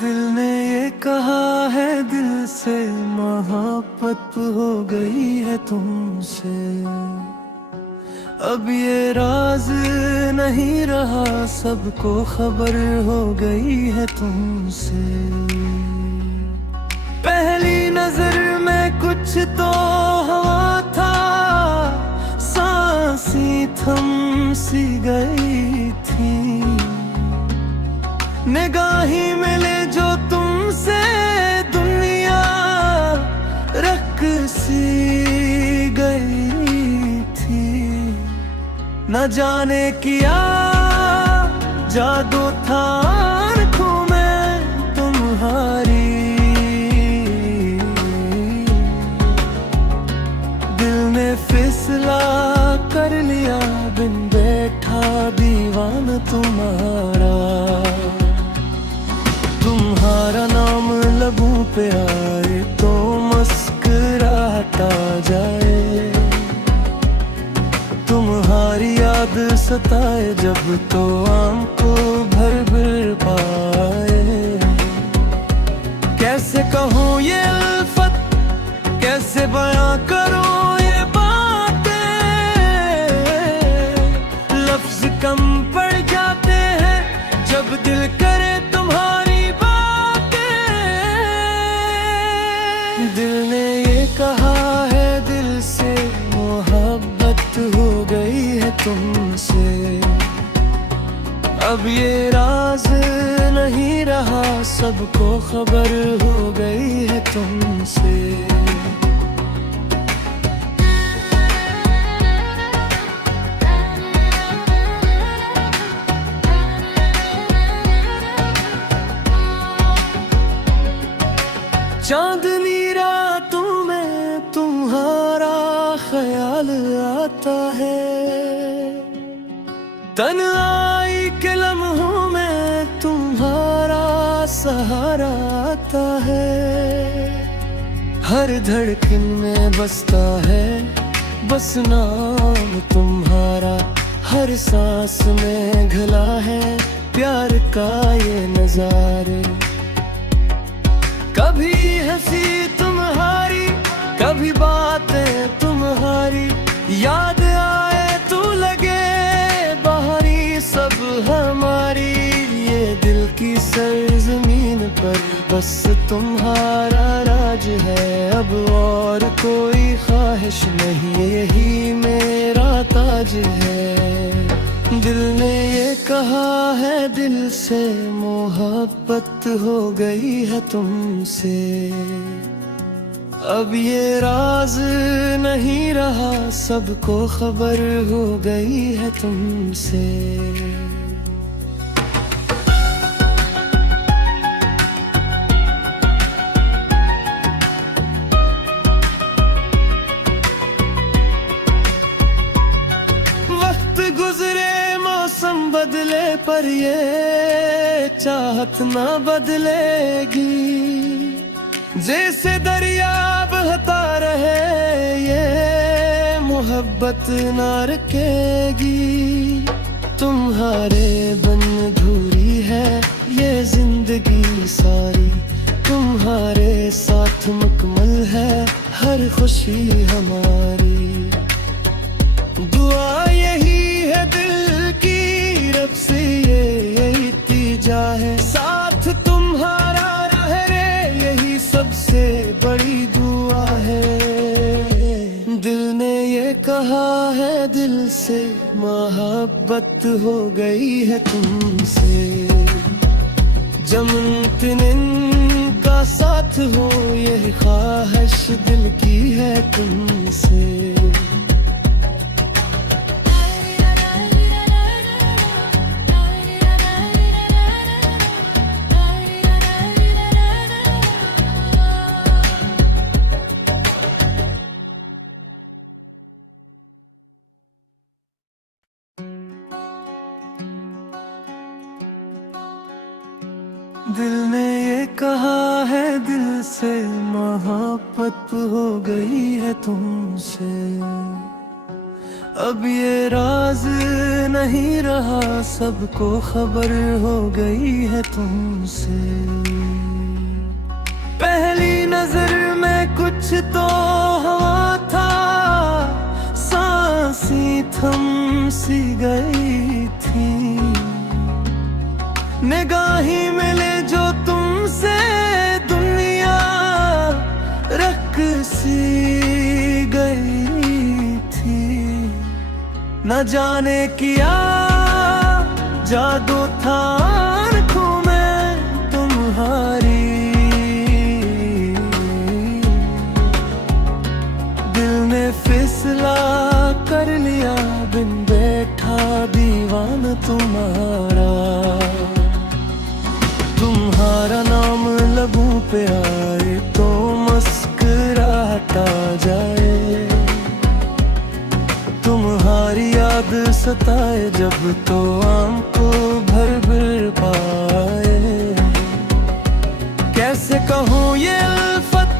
दिल ने ये कहा है, दिल से मोहब्बत हो गई है तुमसे। अब ये राज नहीं रहा, सबको खबर हो गई है तुमसे। पहली नजर में कुछ तो हुआ था, सांसें थम सी गई थी। निगाही मिले जो तुमसे, दुनिया रख सी गई थी। न जाने किया जादू था आँखों में तुम्हारी। दिल ने फिसला कर लिया, बिन बैठा दीवान तुम्हारा। तुम्हारा नाम लबों पे आए तो मुस्कुराता जाए। तुम्हारी याद सताए जब तो आंखों भर भर पाए। कैसे कहूँ ये उल्फत, कैसे बयां करूँ ये बातें। लफ्ज कम पड़ जाते हैं जब दिल करे तुम्हारी। दिल ने ये कहा है, दिल से मोहब्बत हो गई है तुमसे। अब ये राज नहीं रहा, सबको खबर हो गई है तुमसे। चांदनी रातों में तुम्हारा ख्याल आता है। तन्हाई के लम्हों में तुम्हारा सहारा आता है। हर धड़कन में बसता है बस नाम तुम्हारा। हर सांस में घला है प्यार का ये नजारे। कभी हंसी तुम्हारी, कभी बातें तुम्हारी। याद आए तो लगे बाहरी सब हमारी। ये दिल की सरजमीन पर बस तुम्हारा राज है। अब और कोई ख्वाहिश नहीं, यही मेरा ताज है। दिल ने ये कहा है, दिल से मोहब्बत हो गई है तुमसे। अब ये राज नहीं रहा, सबको खबर हो गई है तुमसे। मौसम बदले पर ये चाहत ना बदलेगी। जैसे दरिया बहता रहे ये मोहब्बत ना रुकेगी। तुम्हारे बिन अधूरी है ये जिंदगी सारी। तुम्हारे साथ मुकम्मल है हर खुशी हमारी। दुआ यही है दिल की रब से, ये इल्तिजा है। साथ तुम्हारा रहे यही सबसे बड़ी दुआ है। दिल ने ये कहा है, दिल से मोहब्बत हो गई है तुमसे। जमन का साथ हो यही ख्वाहिश दिल की है तुमसे। दिल ने ये कहा है, दिल से मोहब्बत हो गई है तुमसे। अब ये राज नहीं रहा, सबको खबर हो गई है तुमसे। पहली नजर में कुछ तो हुआ था, सांसें थम सी गई थी। निगाहें मिले जो तुमसे, दुनिया रक़्सी गई थी। न जाने किया जादू था आँखों में तुम्हारी, दिल ने फिसला कर लिया बिन बैठा दीवान तुम्हारा। तुम्हारा नाम लबों पे आए तो मुस्कुराता जाए, तुम्हारी याद सताए जब तो आंखों भर भर पाए। कैसे कहूँ ये उल्फत,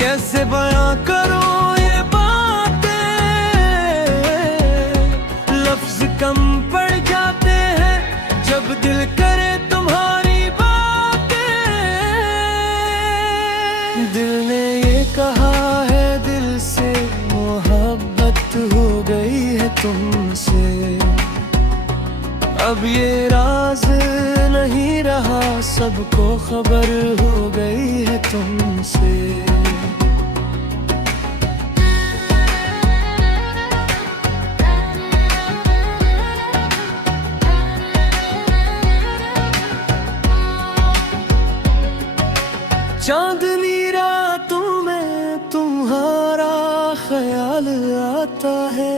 कैसे बयां करूँ ये बातें, लफ्ज कम पड़ जाते हैं जब दिल करे तुम्हारी बातें। दिल ने ये कहा है दिल से, मोहब्बत हो गई है तुमसे। अब ये राज नहीं रहा, सबको खबर हो गई है तुमसे। चांदनी रातों में तुम्हारा ख्याल आता है,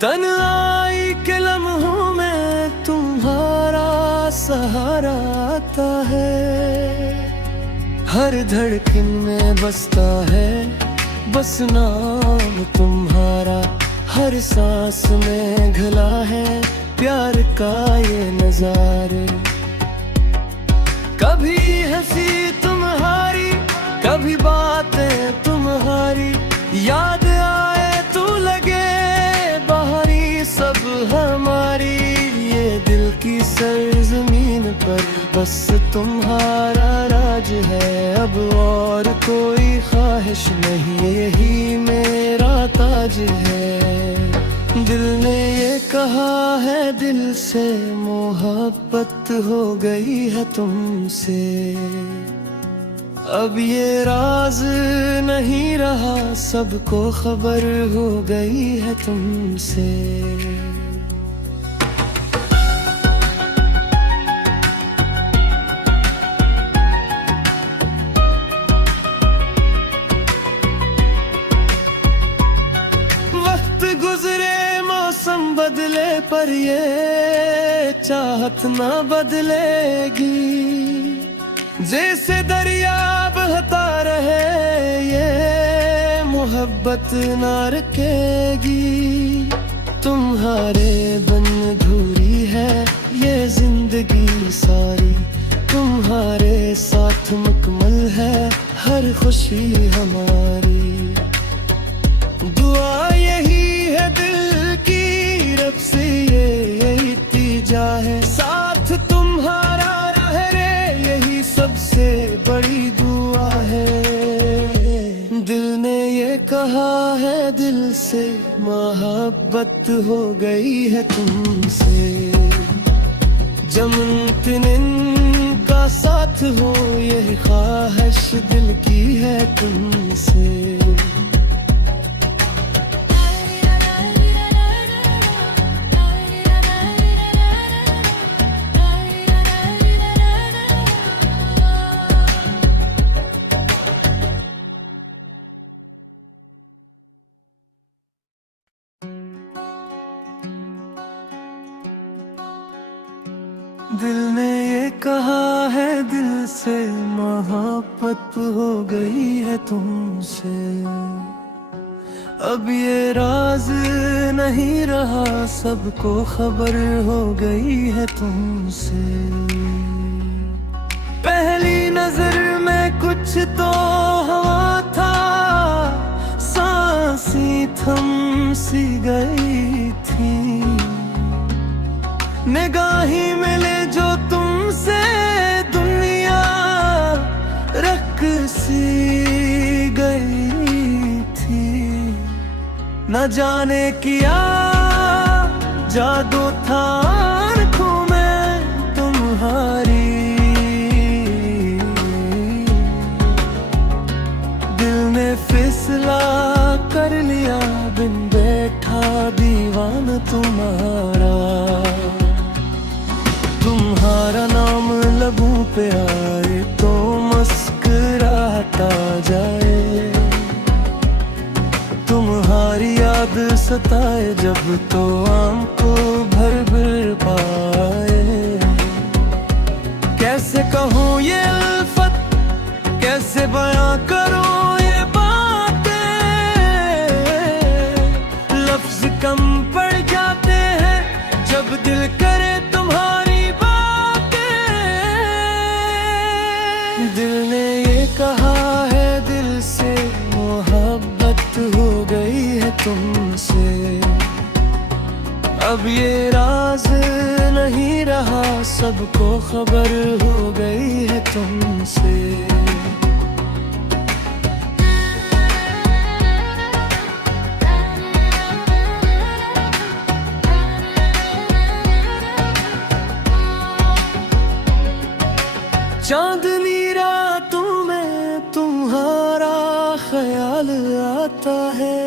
तन्हाई के लम्हों में तुम्हारा सहारा आता है। हर धड़कन में बसता है बस नाम तुम्हारा, हर सांस में घुला है प्यार का ये नजारे। कभी हंसी तुम्हारी, कभी बातें तुम्हारी, याद आए तो लगे बाहरी सब हमारी। ये दिल की सरजमीन पर बस तुम्हारा राज है, अब और कोई ख्वाहिश नहीं, यही मेरा ताज है। दिल ने ये कहा है दिल से, मोहब्बत हो गई है तुमसे। अब ये राज नहीं रहा, सबको खबर हो गई है तुमसे। वक्त गुजरे मौसम बदले पर ये चाहत ना बदलेगी, जैसे दरिया बहता रहे ये मोहब्बत ना रुकेगी। तुम्हारे बिन अधूरी है ये जिंदगी सारी, तुम्हारे साथ मुकम्मल है हर खुशी हमारी। दुआ यही है दिल की रब से ये इल्तिजा है, साथ तुम्हारा रहे यही सबसे बड़ी दुआ है। दिल ने ये कहा है दिल से, मोहब्बत हो गई है तुमसे। जमन का साथ हो यही ख्वाहिश दिल की है तुमसे। दिल ने ये कहा है दिल से, मोहब्बत हो गई है तुमसे। अब ये राज नहीं रहा, सबको खबर हो गई है तुमसे। पहली नजर में कुछ तो हुआ था, सांस सांसें थम सी गई थी, निगाही मिले जो तुमसे दुनिया रख सी गई थी। न जाने किया जादू था आँखों में तुम्हारी, दिल ने फिसला कर लिया बिन बैठा दीवान तुम्हारा। तुम्हारा नाम लबों पे आए तो मुस्कुराता जाए, तुम्हारी याद सताए जब तो आंखों भर भर पाए। कैसे कहूँ ये उल्फत, कैसे बयां करूँ ये बातें, लफ्ज कम पड़ जाते हैं जब दिल करे तुम्हारी बातें। दिल ने ये कहा है दिल से मोहब्बत हो गई है तुमसे, अब ये राज नहीं रहा सबको खबर हो गई है तुमसे। चांदनी रातों में तुम्हारा ख्याल आता है,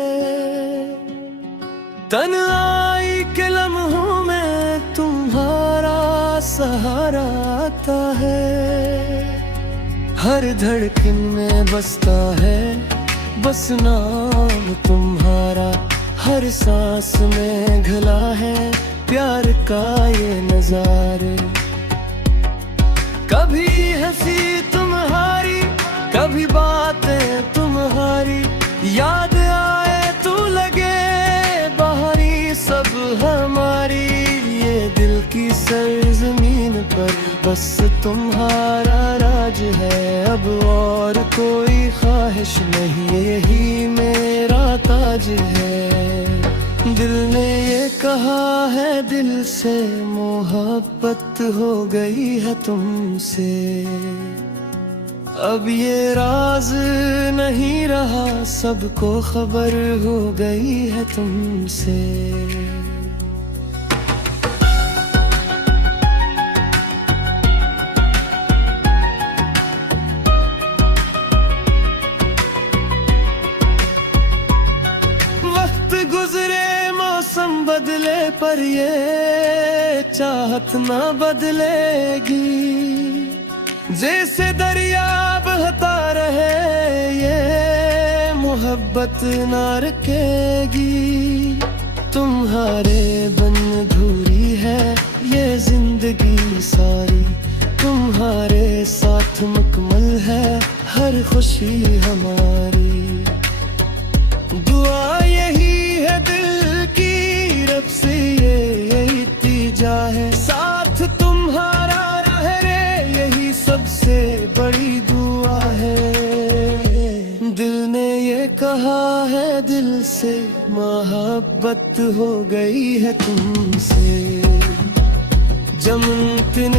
तन्हाई के लम्हों में तुम्हारा सहारा आता है। हर धड़कन में बसता है बस नाम तुम्हारा, हर सांस में घला है प्यार का ये नजारे। कभी हंसी तुम्हारी, कभी बातें तुम्हारी, याद आए तो लगे बाहरी सब हमारी। ये दिल की सरजमीन पर बस तुम्हारा राज है, अब और कोई ख्वाहिश नहीं, यही मेरा ताज है। दिल ने ये कहा है दिल से मोहब्बत हो गई है तुमसे, अब ये राज नहीं रहा सबको खबर हो गई है तुमसे। मौसम बदले पर ये चाहत ना बदलेगी, जैसे दरिया बहता रहे ये मोहब्बत ना रुकेगी। तुम्हारे बिन अधूरी है ये जिंदगी सारी, तुम्हारे साथ मुकम्मल है हर खुशी हमारी। दुआ यही है दिल की रब से ये इल्तिजा है, साथ तुम्हारा रहे यही सबसे बड़ी दुआ है। दिल ने ये कहा है दिल से मोहब्बत हो गई है तुमसे, जमनतिन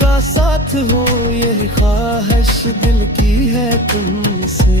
का साथ हो यही ख्वाहिश दिल की है तुमसे।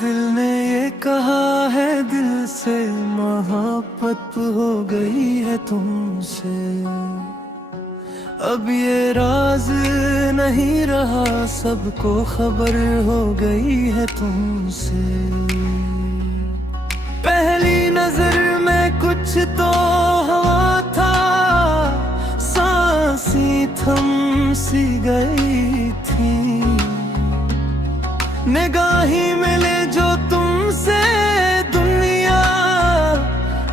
दिल ने ये कहा है दिल से मोहब्बत हो गई है तुमसे, अब ये राज नहीं रहा सबको खबर हो गई है तुमसे। पहली नजर में कुछ तो हुआ था, सांसें थम सी गई थी, निगाही मिले जो तुमसे दुनिया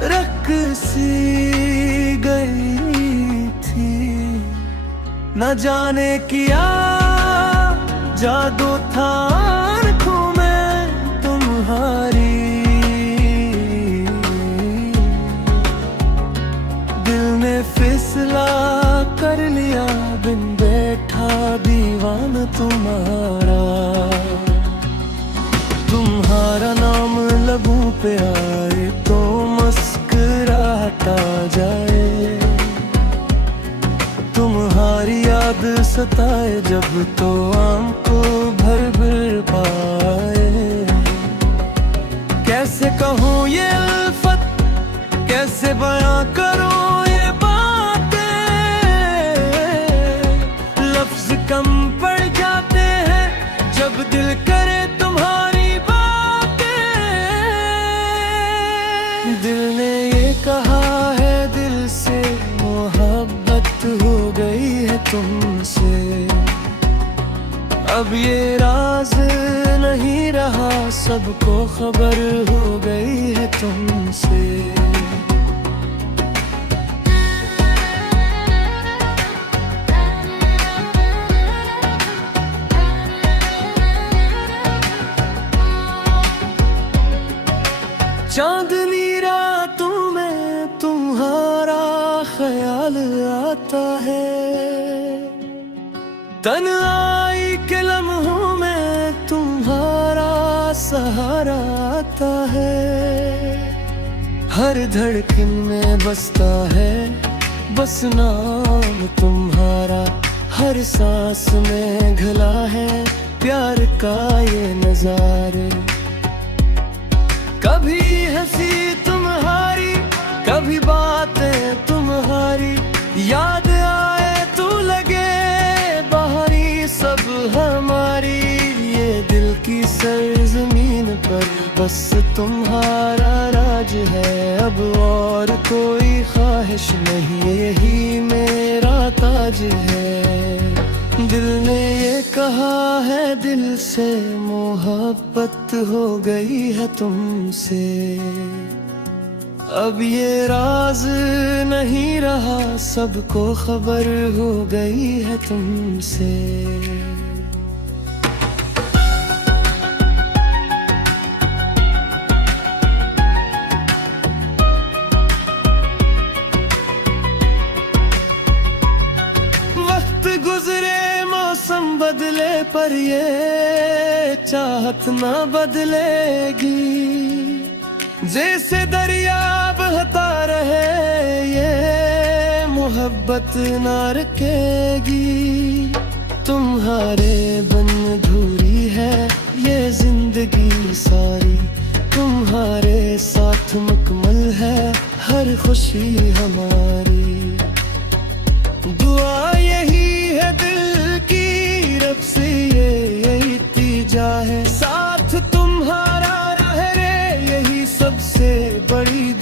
रख सी गई थी। न जाने किया जादू था आँखों में तुम्हारी, दिल ने फिसला कर लिया बिन बैठा दीवाना तुम्हारा। तुम्हारा नाम लबों पे आए तो मुस्कुराता जाए, तुम्हारी याद सताए जब तो आंखों भर भर पाए। कैसे कहूँ ये उल्फत, कैसे बयां करूँ ये बातें, लफ्ज कम पड़ जाते हैं जब दिल करे तुम्हारी बातें। दिल ने ये कहा है दिल से मोहब्बत हो गई है तुमसे, अब ये राज नहीं रहा सबको खबर हो गई है तुमसे। चांदनी रातों में तुम्हारा ख्याल आता है, तन्हाई के लम्हों में तुम्हारा सहारा आता है। हर धड़कन में बसता है बस नाम तुम्हारा, हर सांस में घला है प्यार का ये नजारे। कभी हंसी तुम्हारी, कभी बातें तुम्हारी, याद आए तो लगे बाहरी सब हमारी। ये दिल की सरजमीन पर बस तुम्हारा राज है, अब और कोई ख्वाहिश नहीं, यही मेरा ताज है। दिल ने ये कहा है दिल से मोहब्बत हो गई है तुमसे, अब ये राज नहीं रहा सबको खबर हो गई है तुमसे। वक्त गुजरे मौसम बदले पर ये चाहत ना बदलेगी, जैसे दरिया बहता रहे ये मोहब्बत ना रुकेगी। तुम्हारे बिन अधूरी है ये जिंदगी सारी, तुम्हारे साथ मुकम्मल है हर खुशी हमारी। दुआ यही है दिल की रब से ये इल्तिजा है, साथ तुम्हारा रहे यही सबसे बड़ी